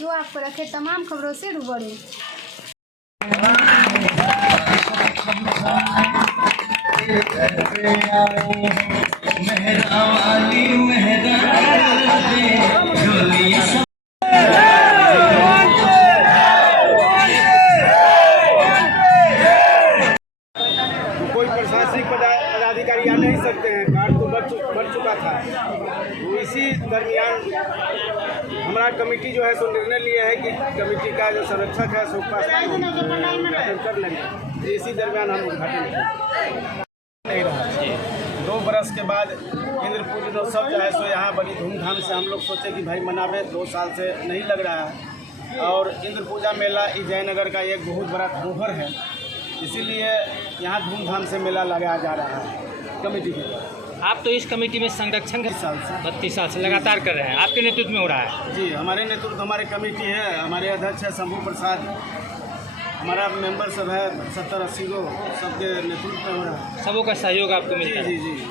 जो आपको रखे तमाम खबरों से रूबरू। कोई प्रशासनिक पदाधिकारी आ नहीं सकते हैं, कार्ड तो बढ़ चुका था। तो इसी दरमियान हमारा कमेटी जो है सो निर्णय लिया है कि कमेटी का जो संरक्षक है सो उद्घाटन कर लेंगे। इसी दरमियान हम उद्घाटन नहीं रहा। 2 बरस के बाद इंद्र पूजनोत्सव जो है सो यहाँ बड़ी धूमधाम से हम लोग सोचे कि भाई मनावे, 2 साल से नहीं लग रहा है। और इंद्र पूजा मेला जयनगर का एक बहुत बड़ा धरोहर है, इसीलिए यहाँ धूमधाम से मेला लगाया जा रहा है कमेटी के द्वारा। आप तो इस कमेटी में संरक्षण 32 साल से लगातार कर रहे हैं, आपके नेतृत्व में हो रहा है? जी, हमारे नेतृत्व, हमारे कमेटी है, हमारे अध्यक्ष है शंभू प्रसाद, हमारा मेंबर सब है 70-80 गो, सबके नेतृत्व में हो रहा है। सबों का सहयोग आपको मिलता है? जी जी जी।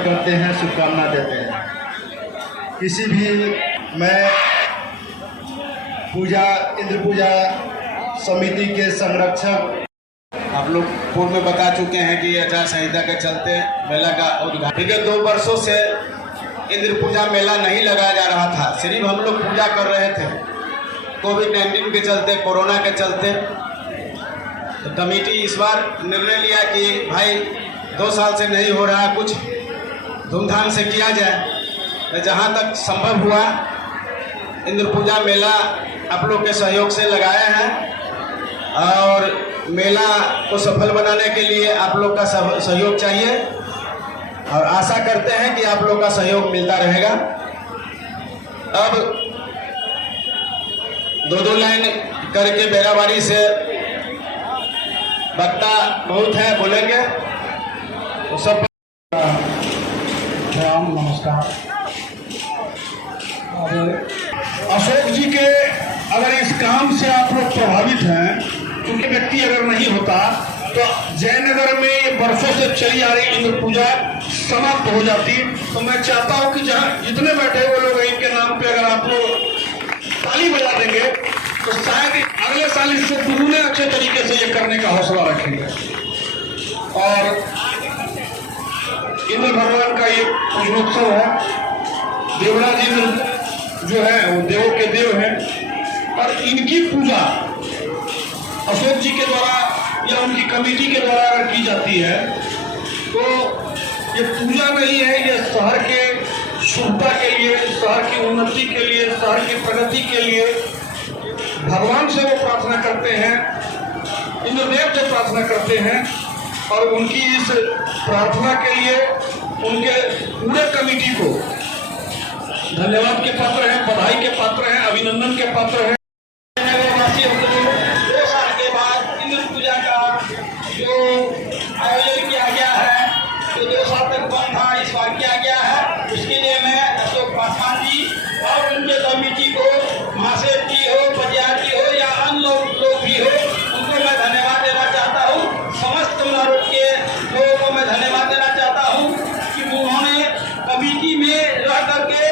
करते हैं, शुभकामना देते हैं। किसी भी मैं इंद्र पूजा समिति के संरक्षक, आप लोग पूर्व में बता चुके हैं कि आचार संहिता के चलते मेला का उद्घाटन, ठीक है, 2 वर्षों से इंद्र पूजा मेला नहीं लगाया जा रहा था। सिर्फ हम लोग पूजा कर रहे थे, कोविड-19 के चलते, कोरोना के चलते। तो कमेटी इस बार निर्णय लिया कि भाई 2 साल से नहीं हो रहा, कुछ धूमधाम से किया जाए। जहाँ तक संभव हुआ इंद्र पूजा मेला आप लोग के सहयोग से लगाए हैं और मेला को सफल बनाने के लिए आप लोग का सहयोग चाहिए और आशा करते हैं कि आप लोग का सहयोग मिलता रहेगा। अब 2-2 लाइन करके बेराबारी से वक्ता बहुत है, बोलेंगे तो सब। नमस्कार। अशोक जी के अगर इस काम से आप लोग प्रभावित हैं, क्योंकि व्यक्ति अगर नहीं होता तो जयनगर में ये बरसों से चली आ रही इंद्र पूजा समाप्त हो जाती। तो मैं चाहता हूं कि जहां जितने बैठे हुए लोग इनके नाम पे अगर आप लोग ताली बजा देंगे तो शायद अगले साल इससे दुगने अच्छे तरीके से ये करने का हौसला रखेंगे। और इंद्र भगवान का ये पूजनोत्सव है। देवराज इंद्र जो है वो देवों के देव हैं और इनकी पूजा अशोक जी के द्वारा या उनकी कमेटी के द्वारा अगर की जाती है तो ये पूजा नहीं है, ये शहर के शुभता के लिए, शहर की उन्नति के लिए, शहर की प्रगति के लिए भगवान से वो प्रार्थना करते हैं, इंद्रदेव से प्रार्थना करते हैं। और उनकी इस प्रार्थना के लिए उनके पूरे कमेटी को धन्यवाद के पात्र हैं, बधाई के पात्र हैं, अभिनंदन के पात्र हैं। 2 साल के बाद इंद्र पूजा का जो आयोजन किया गया है, जो 2 साल तक बंद था, इस बार किया गया है। उसके लिए मैं अशोक पासवान जी और उनके कमेटी को, महाशय जी हो, बजाज जी हो या अन्य लोग भी हो, उनको मैं धन्यवाद देना चाहता हूँ। समस्त नारों के लोगों को मैं धन्यवाद देना चाहता हूँ कि उन्होंने कमेटी में रह करके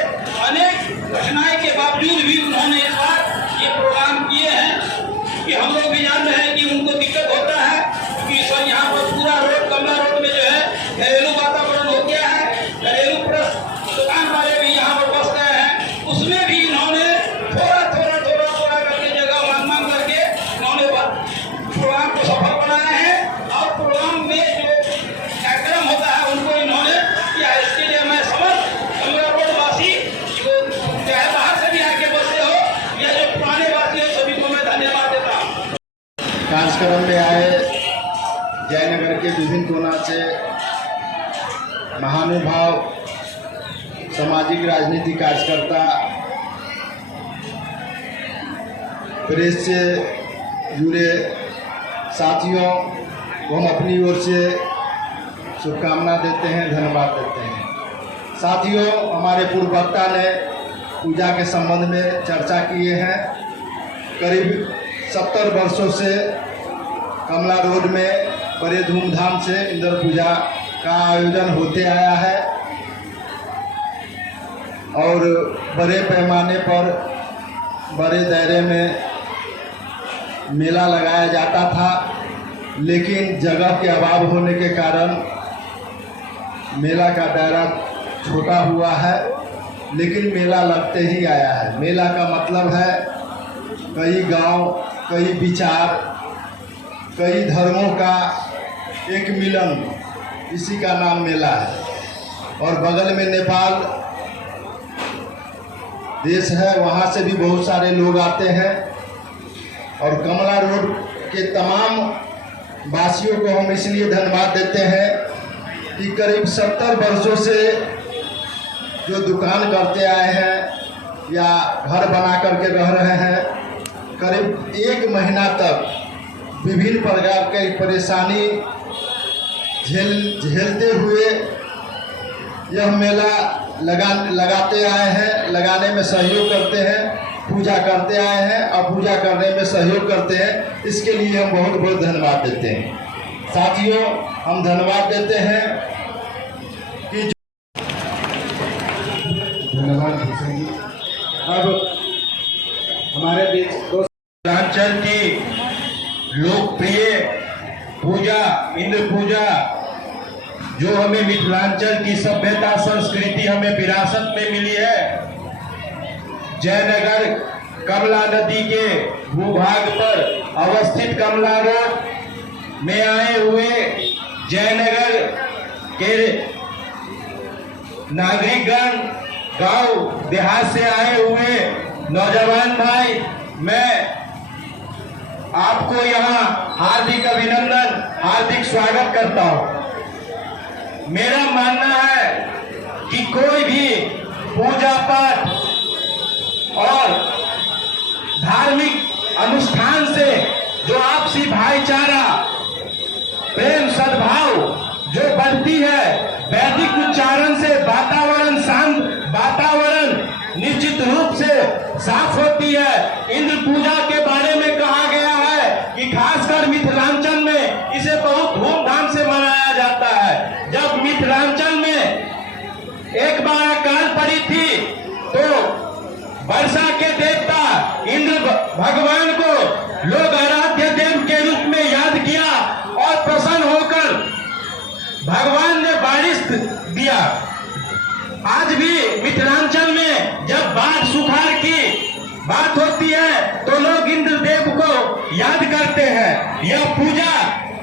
अनेक कठिनाई के बावजूद भी उन्होंने इस बार ये प्रोग्राम किए हैं। कि हम लोग भी जानते हैं कि उनको दिक्कत होता है क्योंकि सर यहाँ पर पूरा रोड, कमला रोड में जो है घरेलू वातावरण हो गया है, घरेलू प्लस दुकान वाले भी यहाँ पर बस गए हैं। उसमें भी इन्होंने थोड़ा करके जगह मांग करके इन्होंने प्रोग्राम को सफल बनाया है। और प्रोग्राम में जो कार्यक्रम होता है उनको इन्होंने किया है। इसके लिए मैं समस्त कमला रोड वासी जो चाहे बाहर से भी आके बसे हो या जो पुराने वासी हो, सभी को मैं धन्यवाद देता हूँ। कार्यक्रम में आए जयनगर के विभिन्न कोना से महानुभाव, सामाजिक राजनीतिक कार्यकर्ता, प्रेस से जुड़े साथियों को हम अपनी ओर से शुभकामना देते हैं, धन्यवाद देते हैं। साथियों, हमारे पूर्व वक्ता ने पूजा के संबंध में चर्चा किए हैं। करीब 70 वर्षों से कमला रोड में बड़े धूमधाम से इंद्र पूजा का आयोजन होते आया है और बड़े पैमाने पर बड़े दायरे में मेला लगाया जाता था, लेकिन जगह के अभाव होने के कारण मेला का दायरा छोटा हुआ है, लेकिन मेला लगते ही आया है। मेला का मतलब है कई गांव, कई विचार, कई धर्मों का एक मिलन, इसी का नाम मेला है। और बगल में नेपाल देश है, वहाँ से भी बहुत सारे लोग आते हैं और कमला रोड के तमाम वासियों को हम इसलिए धन्यवाद देते हैं कि करीब 70 वर्षों से जो दुकान करते आए हैं या घर बना करके रह रहे हैं, करीब 1 महीना तक विभिन्न प्रकार की परेशानी झेलते हुए यह मेला लगाते आए हैं, लगाने में सहयोग करते हैं, पूजा करते आए हैं और पूजा करने में सहयोग करते हैं। इसके लिए हम बहुत बहुत धन्यवाद देते हैं। साथियों, हम धन्यवाद देते हैं कि धन्यवाद। अब हमारे बीच मिथिलांचल की लोकप्रिय पूजा इंद्र पूजा, जो हमें मिथिलांचल की सभ्यता संस्कृति हमें विरासत में मिली है। जयनगर कमला नदी के भूभाग पर अवस्थित कमला रोड में आए हुए जयनगर के नागरिकगण, गांव देहात से आए हुए नौजवान भाई, मैं आपको यहाँ हार्दिक अभिनंदन, हार्दिक स्वागत करता हूँ। मेरा मानना है कि कोई भी पूजा पाठ और धार्मिक अनुष्ठान से जो आपसी भाईचारा, प्रेम, सद्भाव जो बढ़ती है, वैदिक उच्चारण से वातावरण शांत, वातावरण निश्चित रूप से साफ होती है। इंद्र पूजा के बारे में कहा गया है कि खासकर मिथिलांचल में इसे बहुत धूमधाम से मनाया जाता है। जब मिथिलांचल में एक बार अकाल पड़ी थी तो वर्षा के देवता इंद्र भगवान को लोग आराध्य देव के रूप में याद किया और प्रसन्न होकर भगवान ने बारिश दिया। आज भी मिथिलांचल में जब बाढ़ सुखाड़ की बात होती है तो लोग इंद्र देव को याद करते हैं। यह पूजा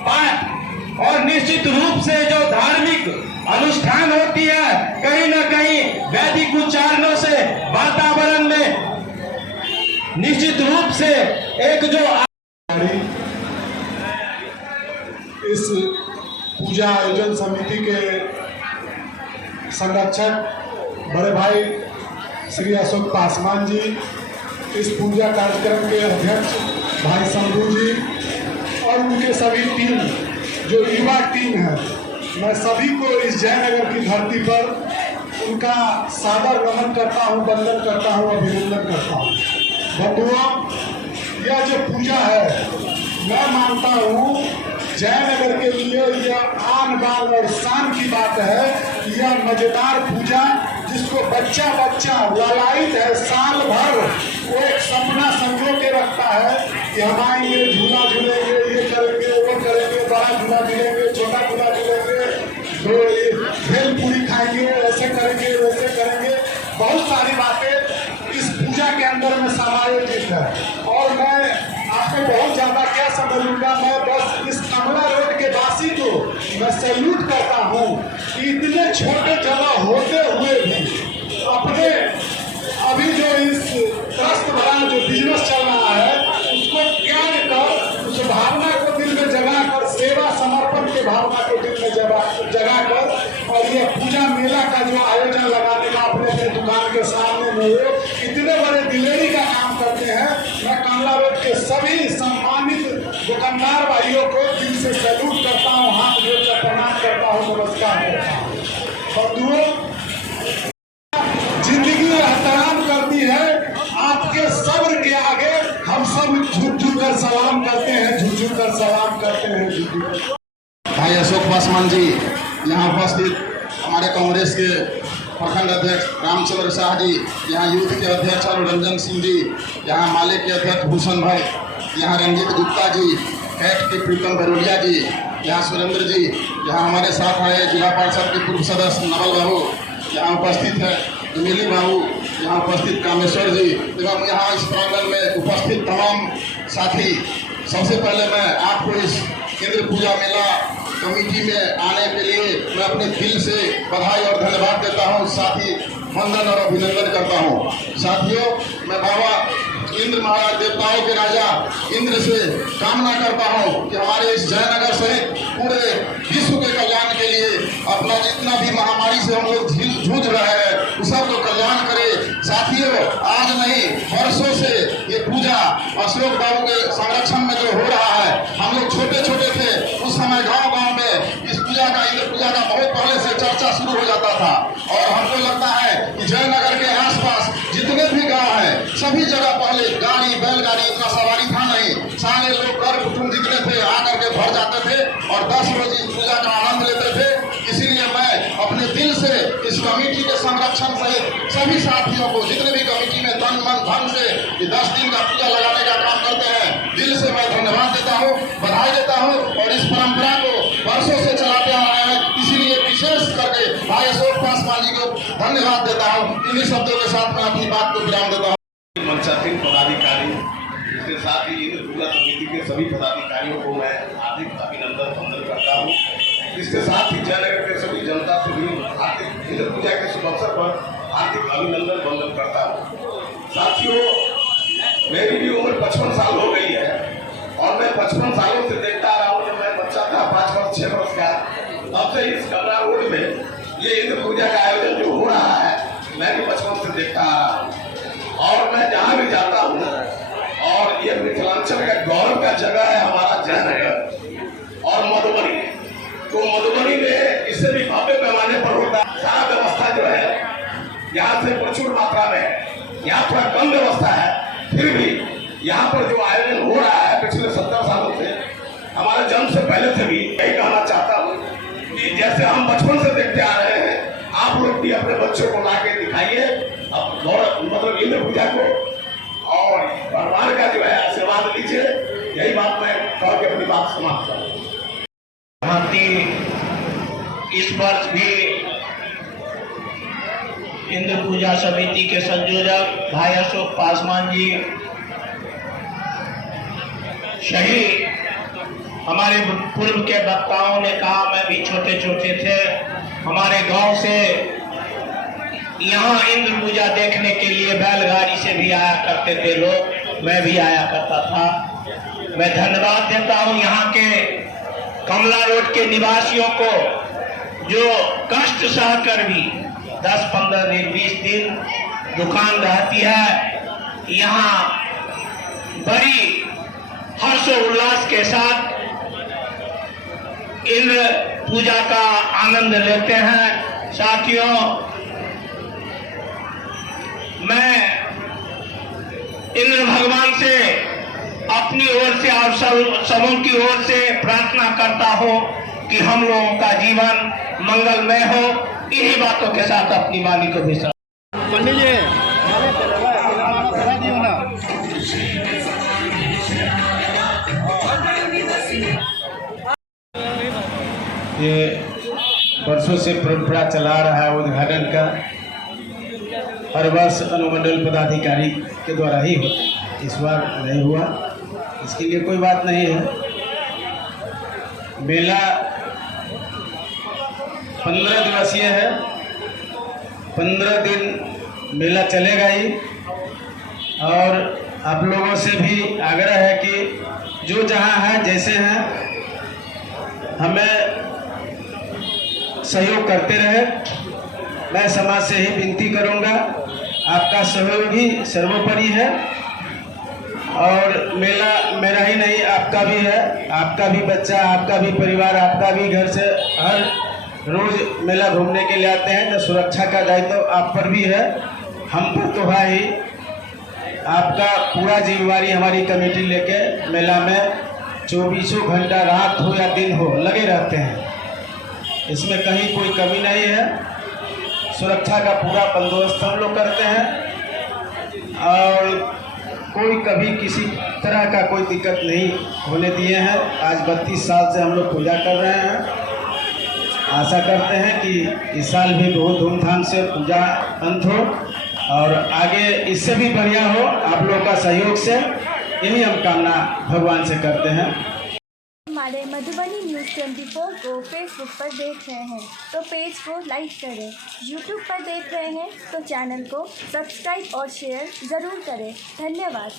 पाठ और निश्चित रूप से जो धार्मिक अनुष्ठान होती है, कहीं न कहीं वैदिक उच्चारणों से वातावरण में निश्चित रूप से एक जो इस पूजा आयोजन समिति के संरक्षक बड़े भाई श्री अशोक पासवान जी, इस पूजा कार्यक्रम के अध्यक्ष भाई शंभू जी और उनके सभी टीम, जो युवा टीम है, मैं सभी को इस जयनगर की धरती पर उनका सादर नमन करता हूँ, वंदन करता हूँ, अभिनंदन करता हूँ। बंधुओं, यह जो पूजा है, मैं मानता हूँ जयनगर के लिए यह आन बान और शान की बात है। यह मजेदार पूजा जिसको बच्चा बच्चा लालायित है, साल भर वो एक सपना संजो के रखता है कि हम आएंगे, झूला झूलेंगे, ये करेंगे, वो करेंगे, बड़ा झूला झूलेंगे, छोटा झूला झूलेंगे, तो भेल पूरी खाएंगे, ऐसे करेंगे, वैसे करेंगे। बहुत सारी बातें इस पूजा के अंदर में समायोजित है और मैं आपको बहुत ज़्यादा क्या समझ लूँगा। मैं बस इस कमला रोड के वासी को मैं सैल्यूट करता हूँ कि इतने छोटे जगह होते हुए भी अपने अभी जो इस ट्रस्ट भरा जो बिजनेस चल रहा है उसको त्याग कर, उस भावना को दिल में जगा कर, सेवा समर्पण के भावना को दिल में जगा कर और ये पूजा मेला का जो आयोजन लगाने का अपने दुकान के सामने में वो इतने बड़े दिलेरी का काम करते हैं। मैं कमला रोड के सभी सम्मानित दुकानदार भाइयों को दिल से सैल्यूट करता हूँ, हाथ जोड़कर प्रणाम करता हूँ, नमस्कार करता हूँ। बंधुओं, जिंदगी एहतराम करती सब झुक झुक कर सलाम करते हैं, झुक झुक कर सलाम करते हैं, झुक झुक कर। भाई अशोक पासवान जी, यहाँ उपस्थित हमारे कांग्रेस के प्रखंड अध्यक्ष रामचंद्र शाह जी, यहाँ यूथ के अध्यक्ष और रंजन सिंह जी, यहाँ माले के अध्यक्ष भूषण भाई, यहाँ रंजीत गुप्ता जी, कैट के प्रीतम बरोलिया जी, यहाँ सुरेंद्र जी, यहाँ हमारे साथ आए जिला परिषद के पूर्व सदस्य नवल बाबू, यहाँ उपस्थित है मिली बाबू, यहाँ उपस्थित कामेश्वर जी एवं यहाँ इस प्रांगण में उपस्थित तमाम साथी। सबसे पहले मैं आपको इस इंद्र पूजा मेला कमेटी में आने के लिए मैं अपने दिल से बधाई और धन्यवाद देता हूँ, साथ ही वंदन और अभिनंदन करता हूँ। साथियों, मैं बाबा इंद्र महाराज देवताओं के राजा इंद्र से कामना करता हूँ कि हमारे इस जयनगर सहित पूरे विश्व के कल्याण के लिए अपना जितना भी महामारी से हम लोग जूझ रहे हैं उस सबको कल्याण करे। साथियों, आज नहीं वर्षों से ये पूजा अशोक बाबू के संरक्षण में जो हो रहा है, हम लोग छोटे छोटे थे उस समय गांव-गांव में इस पूजा का इंद्र पूजा का बहुत पहले से चर्चा शुरू हो जाता था और हमको लगता है कि जयनगर के आसपास जितने भी गांव हैं सभी जगह पहले गाड़ी बैलगाड़ी इतना सवारी था नहीं, सारे लोग कर कुटुंब जितने थे आकर के भर जाते थे और 10 रोज इस पूजा का आनंद लेते थे। इसीलिए मैं अपने दिल से इस कमेटी के संरक्षण सहित सभी साथियों को, जितने भी कमेटी में तन मन धन से 10 दिन का पूजा लगाने का काम करते हैं, दिल से मैं धन्यवाद देता हूँ, बधाई देता हूँ और इस परंपरा को वर्षों से चलाते आ रहे हैं। इसीलिए विशेष करके भाई अशोक पासवान जी को धन्यवाद देता हूँ। इन्हीं शब्दों के साथ मैं अपनी बात को विराम देता हूँ। मंचासीन पदाधिकारी, इसके साथ ही इंद्र पूजा समिति के सभी पदाधिकारियों को मैं हार्दिक अभिनंदन वंदन करता हूँ। इसके साथ ही जयनगर के सभी जनता से भी हार्दिक इंद्र पूजा के शुभ अवसर पर हार्दिक अभिनंदन वंदन करता हूँ। साथियों, मेरी भी उम्र 55 साल हो गई है और मैं 55 सालों से देखता आ रहा हूँ। जब मैं बच्चा था 5 वर्ष 6 वर्ष का, तब से इस कमरा रोड में ये इंद्र पूजा का आयोजन जो हो रहा है मैं भी बचपन से देखता आ रहा हूँ और मैं जहाँ भी जाता हूँ और ये मिथिलांचल का गौरव का जगह है हमारा जयनगर और मधुबनी। तो मधुबनी में इससे भी भव्य पैमाने पर होता है। सारा व्यवस्था जो है यहाँ से प्रचुर मात्रा में है, यहाँ थोड़ा कम व्यवस्था है, फिर भी यहाँ पर जो आयोजन हो रहा है पिछले 70 सालों से, हमारे जन्म से पहले से भी यही कहना चाहता हूँ कि जैसे हम बचपन से देखते आ रहे हैं, आप लोग भी अपने बच्चों को ला के दिखाइए अब मतलब इंद्र पूजा को और भगवान का जो है आशीर्वाद लीजिए। यही बात मैं कह के अपनी बात समाप्त करूँ। इस वर्ष भी इंद्र पूजा समिति के संयोजक भाई अशोक पासवान जी सही हमारे पूर्व के वक्ताओं ने कहा, मैं भी छोटे छोटे थे, हमारे गांव से यहाँ इंद्र पूजा देखने के लिए बैलगाड़ी से भी आया करते थे लोग, मैं भी आया करता था। मैं धन्यवाद देता हूँ यहाँ के कमला रोड के निवासियों को जो कष्ट सहकर भी 10-15 दिन 20 दिन दुकान रहती है, यहाँ बड़ी हर्षोल्लास के साथ इंद्र पूजा का आनंद लेते हैं। साथियों, मैं इंद्र भगवान से अपनी ओर से और सबों की ओर से प्रार्थना करता हूं कि हम लोगों का जीवन मंगलमय हो। इन्हीं बातों के साथ अपनी वाणी को भी पंडित जी ये वर्षों से परंपरा चला रहा है उद्घाटन का, हर वर्ष अनुमंडल पदाधिकारी के द्वारा ही होता है, इस बार नहीं हुआ, इसके लिए कोई बात नहीं है। मेला 15 दिवसीय है, 15 दिन मेला चलेगा ही और आप लोगों से भी आग्रह है कि जो जहाँ है जैसे हैं हमें सहयोग करते रहे। मैं समाज से ही विनती करूंगा, आपका सहयोग ही सर्वोपरि है और मेला मेरा ही नहीं आपका भी है, आपका भी बच्चा, आपका भी परिवार, आपका भी घर से हर रोज मेला घूमने के लिए आते हैं, तो सुरक्षा का दायित्व आप पर भी है, हम पर तो है ही। आपका पूरा जिम्मेवारी हमारी कमेटी लेके मेला में 24 घंटा रात हो या दिन हो लगे रहते हैं। इसमें कहीं कोई कमी नहीं है। सुरक्षा का पूरा बंदोबस्त हम लोग करते हैं और कोई कभी किसी तरह का कोई दिक्कत नहीं होने दिए हैं। आज 32 साल से हम लोग पूजा कर रहे हैं। आशा करते हैं कि इस साल भी बहुत धूमधाम से पूजा अंत हो और आगे इससे भी बढ़िया हो। आप लोगों का सहयोग से यही हम कामना भगवान से करते हैं। हमारे मधुबनी न्यूज़ 24 को फेसबुक पर देख रहे हैं तो पेज को लाइक करें, यूट्यूब पर देख रहे हैं तो चैनल को सब्सक्राइब और शेयर ज़रूर करें। धन्यवाद।